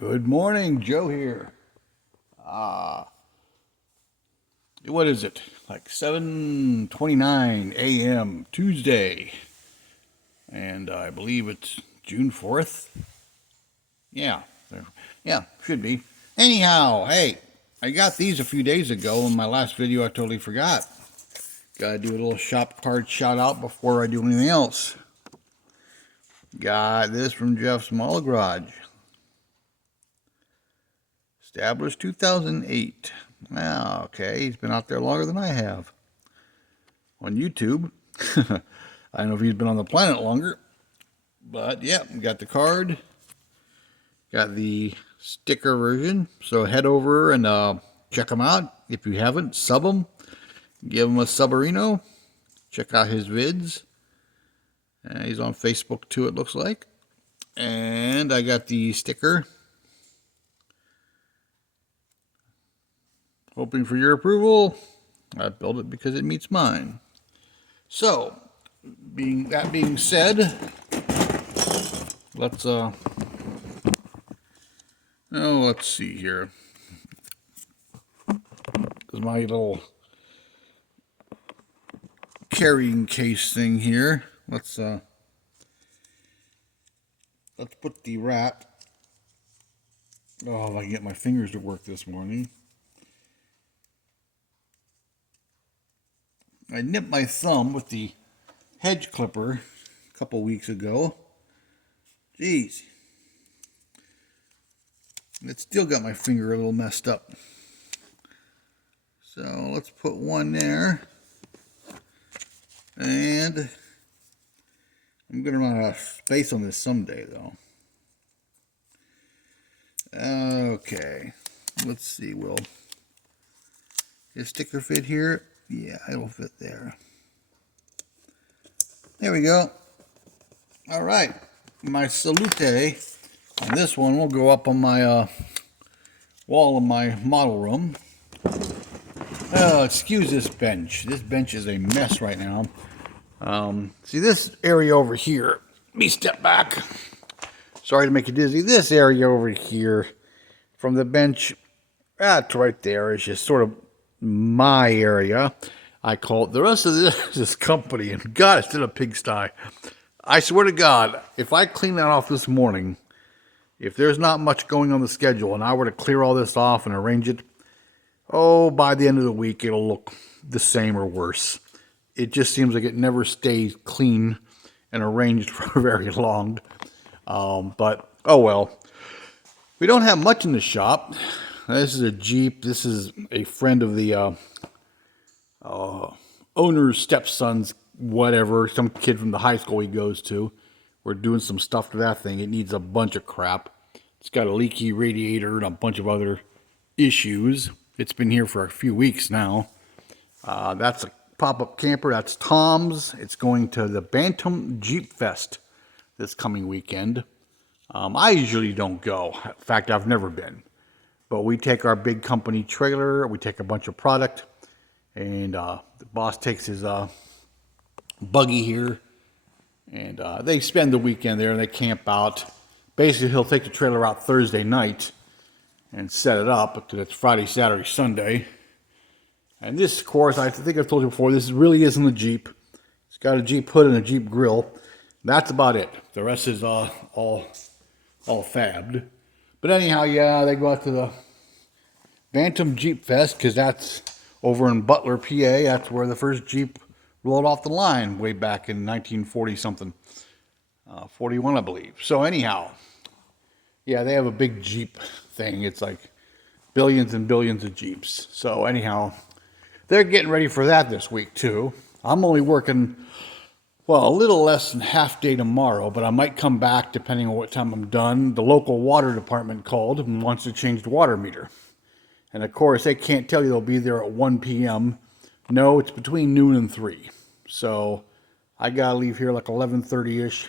Good morning, Joe here. What is it? Like 7:29 a.m. Tuesday, and I believe it's June 4th. Yeah, yeah, should be. Anyhow, hey, I got these a few days ago in my last video. I totally forgot. Gotta do a little shop card shout out before I do anything else. Got this from Jeff Small Garage. Established 2008. Ah, okay, he's been out there longer than I have. On YouTube. I don't know if he's been on the planet longer. But yeah, we got the card. Got the sticker version. So head over and check him out. If you haven't, sub him. Give him a subarino. Check out his vids. He's on Facebook too, it looks like. And I got the sticker. Hoping for your approval. I built it because it meets mine. So, being said, let's let's see here. Because my little carrying case thing here. Let's put the wrap. Oh, if I can get my fingers to work this morning. I nipped my thumb with the hedge clipper a couple weeks ago. Jeez. It's still got my finger a little messed up. So let's put one there. And I'm going to run out of space on this someday, though. Okay. Let's see. Will his sticker fit here? Yeah, it'll fit there. There we go. All right. My salute. And this one will go up on my wall in my model room. Oh, excuse this bench. This bench is a mess right now. See this area over here. Let me step back. Sorry to make you dizzy. This area over here from the bench, that's right there, is just sort of my area. I call it. The rest of this company, and God, it's in a pigsty. I swear to God, if I clean that off this morning, if there's not much going on the schedule and I were to clear all this off and arrange it, oh, by the end of the week, it'll look the same or worse. It just seems like it never stays clean and arranged for very long. But, oh well. We don't have much in the shop. This is a Jeep. This is a friend of the owner's stepson's, whatever, some kid from the high school he goes to. We're doing some stuff to that thing. It needs a bunch of crap. It's got a leaky radiator and a bunch of other issues. It's been here for a few weeks now. That's a pop-up camper. That's Tom's. It's going to the Bantam Jeep Fest this coming weekend. I usually don't go. In fact, I've never been. But we take our big company trailer. We take a bunch of product. And the boss takes his buggy here. And they spend the weekend there and they camp out. Basically, he'll take the trailer out Thursday night and set it up because it's Friday, Saturday, Sunday. And this, of course, I think I've told you before, this really isn't a Jeep. It's got a Jeep hood and a Jeep grill. That's about it. The rest is all fabbed. But anyhow, yeah, they go out to the Bantam Jeep Fest because that's over in Butler, PA. That's where the first Jeep rolled off the line way back in 1940-something. 41, I believe. So anyhow, yeah, they have a big Jeep thing. It's like billions and billions of Jeeps. So anyhow, they're getting ready for that this week too. I'm only working, well, a little less than half day tomorrow, but I might come back depending on what time I'm done. The local water department called and wants to change the water meter. And of course, they can't tell you they'll be there at 1 p.m. No, it's between noon and 3. So I gotta leave here like 11:30ish.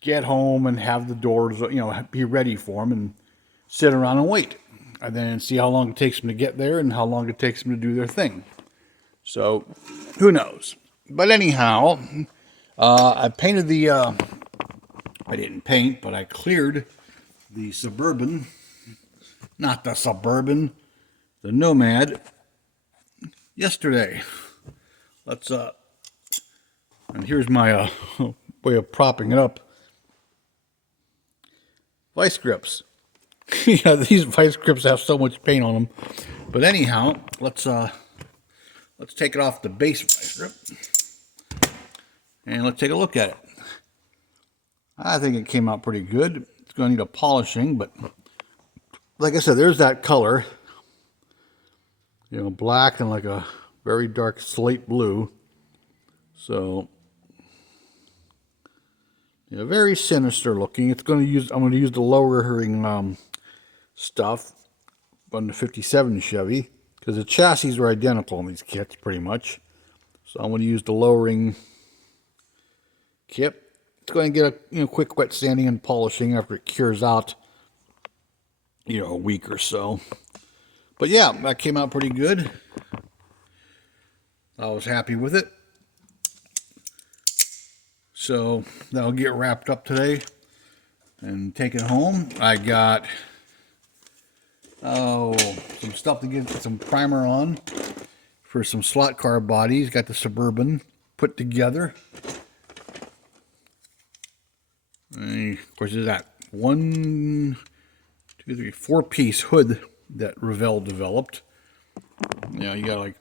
Get home and have the doors, be ready for them and sit around and wait. And then see how long it takes them to get there and how long it takes them to do their thing. So, who knows? But anyhow, I painted I didn't paint, but I cleared the Suburban, not the Suburban, the Nomad yesterday. Let's and here's my way of propping it up. Vice grips. Yeah, these vice grips have so much paint on them. But anyhow, let's take it off the base vice grip and let's take a look at it. I think it came out pretty good. It's going to need a polishing, but like I said, there's that color. You know, black and like a very dark slate blue. So, you know, very sinister looking. It's going to use. I'm going to use the lowering stuff on the '57 Chevy because the chassis are identical in these kits pretty much. So I'm going to use the lowering kit. It's going to get a quick wet sanding and polishing after it cures out, a week or so. But yeah, that came out pretty good. I was happy with it. So that'll get wrapped up today and taken home. I got some stuff to get some primer on for some slot car bodies. Got the Suburban put together. And of course, there's that 4-piece hood that Revell developed. You gotta like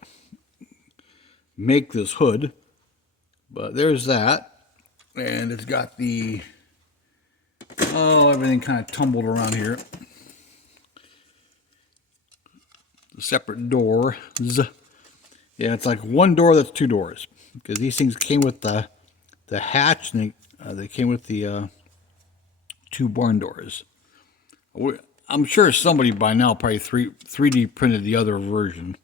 make this hood, but there's that, and it's got the everything kind of tumbled around here. The separate doors. Yeah, it's like one door that's two doors because these things came with the hatch, and they came with the two barn doors. I'm sure somebody by now probably 3D printed the other version.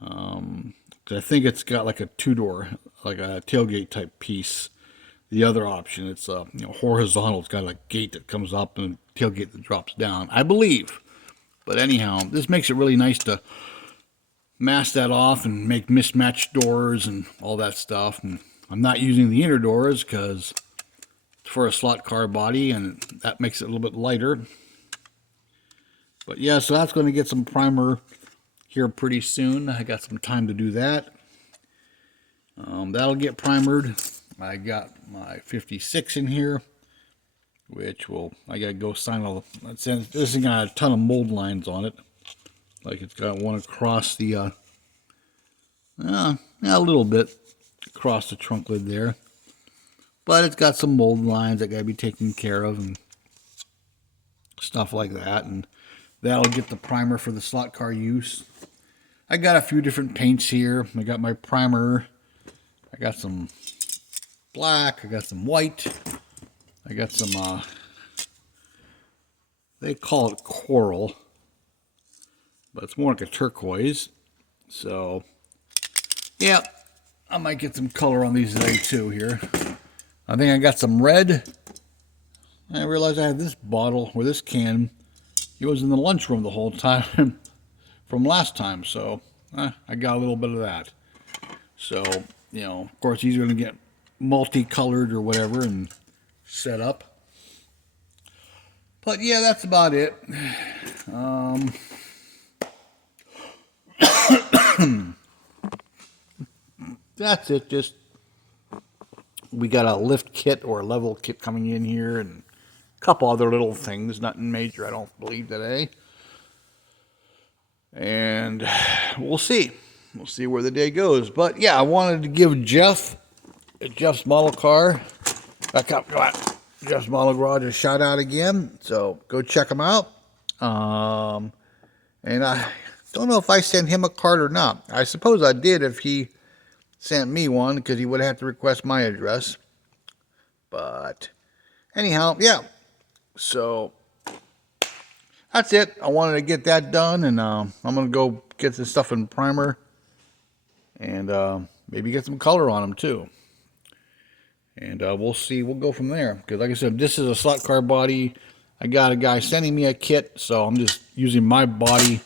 I think it's got like a two-door, like a tailgate type piece. The other option, it's horizontal. It's got a gate that comes up and a tailgate that drops down, I believe. But anyhow, this makes it really nice to mask that off and make mismatched doors and all that stuff. And I'm not using the inner doors because for a slot car body, and that makes it a little bit lighter. But yeah, so that's going to get some primer here pretty soon. I got some time to do that. That'll get primered. I got my 56 in here, which I got to go sign all the, this thing got a ton of mold lines on it. Like it's got one across the, a little bit across the trunk lid there. But it's got some mold lines that got to be taken care of and stuff like that. And that'll get the primer for the slot car use. I got a few different paints here. I got my primer. I got some black. I got some white. I got some, they call it coral, but it's more like a turquoise. So, yeah, I might get some color on these today too here. I think I got some red. I realized I had this bottle, or this can. It was in the lunchroom the whole time from last time, so I got a little bit of that. So, of course, these are going to get multicolored or whatever and set up. But yeah, that's about it. That's it. Just we got a lift kit or a level kit coming in here, and a couple other little things. Nothing major, I don't believe, today. And we'll see. We'll see where the day goes. But yeah, I wanted to give Jeff's Model Car, Jeff's Model Garage, a shout out again. So go check him out. And I don't know if I sent him a card or not. I suppose I did if he sent me one, because he would have to request my address. But anyhow, yeah. So that's it. I wanted to get that done, and I'm going to go get this stuff in primer and maybe get some color on them too. And we'll see. We'll go from there. Because like I said, this is a slot car body. I got a guy sending me a kit, so I'm just using my body.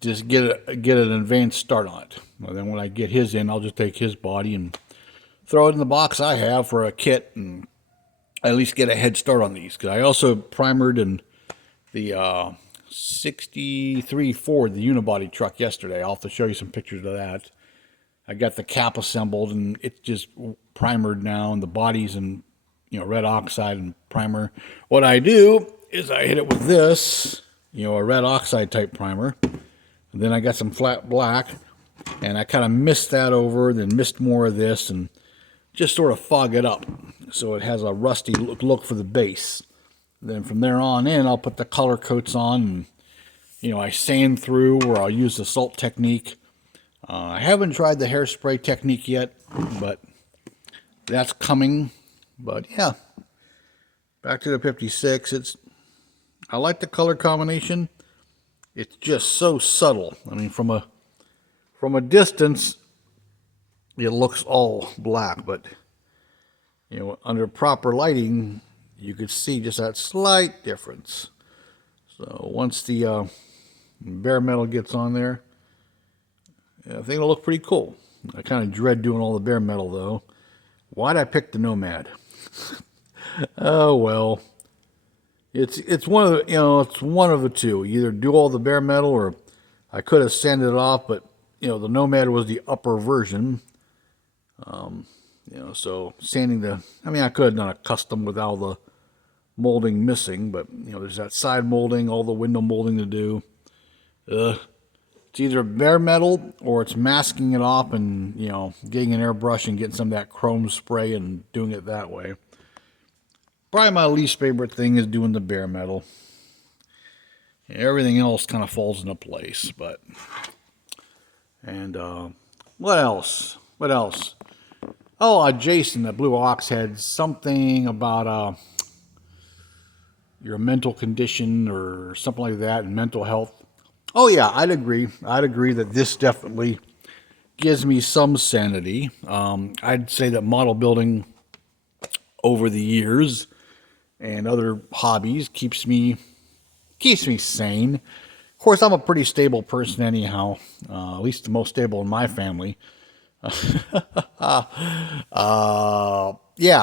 Just get an advanced start on it. And then when I get his in, I'll just take his body and throw it in the box I have for a kit and at least get a head start on these. Because I also primered in the 63 Ford, the unibody truck yesterday. I'll have to show you some pictures of that. I got the cap assembled and it's just primered now, and the body's in, red oxide and primer. What I do is I hit it with this, a red oxide type primer. And then I got some flat black, and I kind of mist that over, then mist more of this, and just sort of fog it up so it has a rusty look for the base. Then from there on in, I'll put the color coats on, and I sand through, or I'll use the salt technique. I haven't tried the hairspray technique yet, but that's coming. But yeah, back to the 56. I like the color combination. It's just so subtle. I mean, from a distance, it looks all black, but under proper lighting, you could see just that slight difference. So once the bare metal gets on there, I think it'll look pretty cool. I kind of dread doing all the bare metal though. Why'd I pick the Nomad? Oh well. It's one of the it's one of the two. You either do all the bare metal, or I could have sanded it off, but the Nomad was the upper version. So sanding I could have done a custom with all the molding missing, but there's that side molding, all the window molding to do. It's either bare metal or it's masking it off and getting an airbrush and getting some of that chrome spray and doing it that way. Probably my least favorite thing is doing the bare metal. Everything else kind of falls into place, but what else? Oh, Jason, the Blue Ox had something about your mental condition or something like that, and mental health. Oh yeah, I'd agree that this definitely gives me some sanity. I'd say that model building over the years and other hobbies keeps me sane. Of course, I'm a pretty stable person anyhow, at least the most stable in my family. Yeah,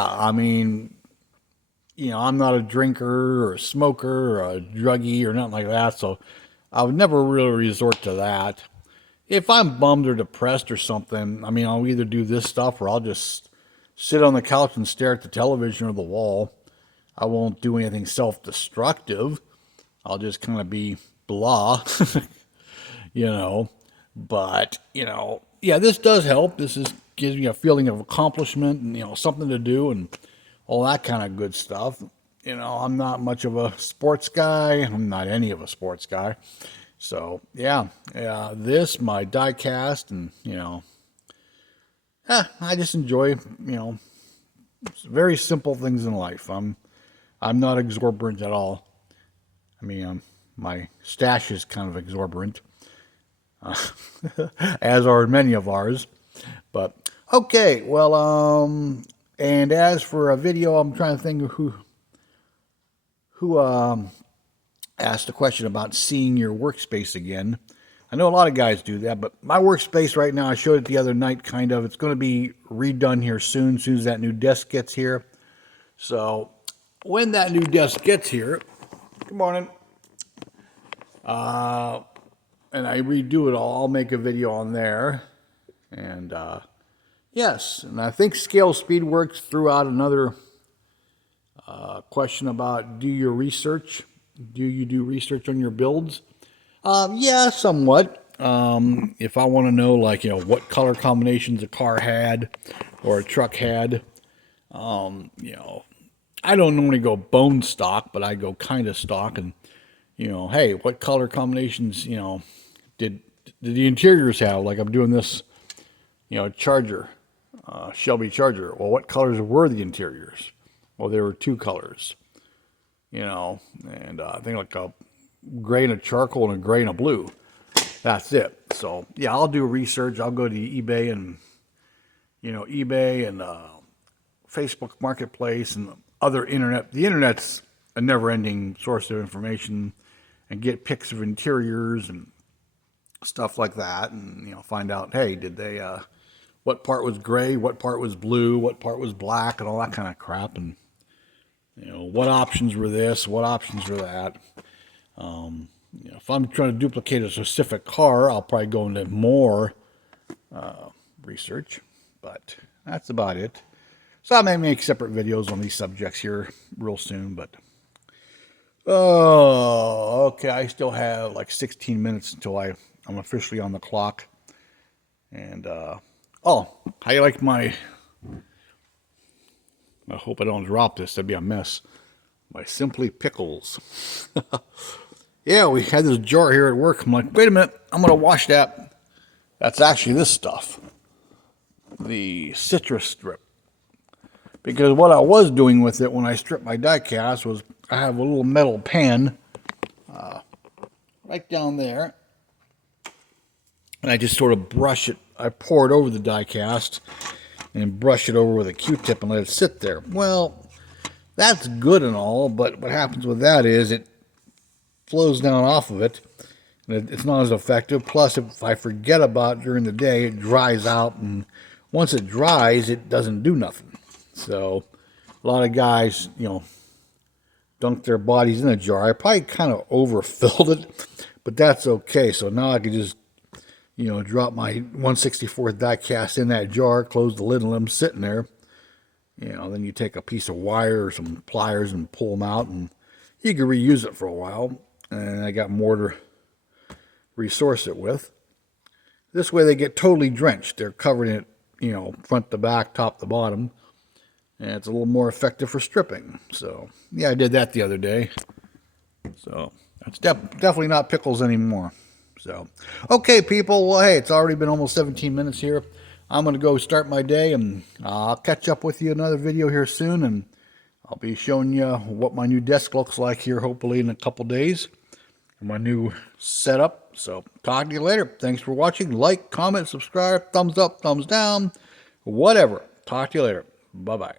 I mean, I'm not a drinker or a smoker or a druggie or nothing like that, so I would never really resort to that. If I'm bummed or depressed or something, I'll either do this stuff or I'll just sit on the couch and stare at the television or the wall. I won't do anything self-destructive. I'll just kind of be blah, But, yeah, this does help. Gives me a feeling of accomplishment and, something to do and all that kind of good stuff. I'm not much of a sports guy. I'm not any of a sports guy. So, yeah, my die cast, and, I just enjoy, very simple things in life. I'm not exorbitant at all. My stash is kind of exorbitant, as are many of ours. But, okay, well, and as for a video, I'm trying to think of who asked a question about seeing your workspace again. I know a lot of guys do that, but my workspace right now, I showed it the other night, kind of. It's going to be redone here soon as that new desk gets here. So when that new desk gets here, good morning, and I redo it all, I'll make a video on there. And yes, and I think Scale Speedworks threw out another question about do you do research on your builds? Yeah, somewhat. If I want to know, what color combinations a car had or a truck had, I don't normally go bone stock, but I go kind of stock, and hey, what color combinations did the interiors have? Like I'm doing this, Charger, Shelby Charger. Well, what colors were the interiors? Well, there were two colors, and I think like a gray and a charcoal and a gray and a blue. That's it. So yeah, I'll do research. I'll go to eBay and Facebook Marketplace and other internet. The internet's a never-ending source of information, and get pics of interiors and stuff like that, and find out, hey, did they what part was gray, what part was blue, what part was black, and all that kind of crap. And what options were this, what options were that. If I'm trying to duplicate a specific car, I'll probably go into more research, but that's about it. So I may make separate videos on these subjects here real soon, but oh, okay, I still have like 16 minutes until I'm officially on the clock. And oh, how you like my, I hope I don't drop this, that'd be a mess, my Simply Pickles. Yeah, we had this jar here at work. I'm like, wait a minute, I'm gonna wash that. That's actually this stuff, the citrus strip. Because what I was doing with it when I stripped my die cast was I have a little metal pan right down there, and I just sort of brush it. I pour it over the die cast and brush it over with a Q-tip and let it sit there. Well, that's good and all, but what happens with that is it flows down off of it, and it's not as effective. Plus, if I forget about it during the day, it dries out, and once it dries, it doesn't do nothing. So a lot of guys, dunk their bodies in a jar. I probably kind of overfilled it, but that's okay. So now I can just, drop my 1/64 die cast in that jar, close the lid, and let them sit in there. Then you take a piece of wire or some pliers and pull them out, and you can reuse it for a while. And I got more to resource it with. This way they get totally drenched. They're covered in it, front to back, top to bottom. And it's a little more effective for stripping. So, yeah, I did that the other day. So, that's definitely not pickles anymore. So, okay, people. Well, hey, it's already been almost 17 minutes here. I'm going to go start my day, and I'll catch up with you in another video here soon. And I'll be showing you what my new desk looks like here, hopefully in a couple days. My new setup. So, talk to you later. Thanks for watching. Like, comment, subscribe, thumbs up, thumbs down, whatever. Talk to you later. Bye-bye.